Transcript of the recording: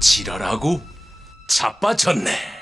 지랄하고 자빠졌네.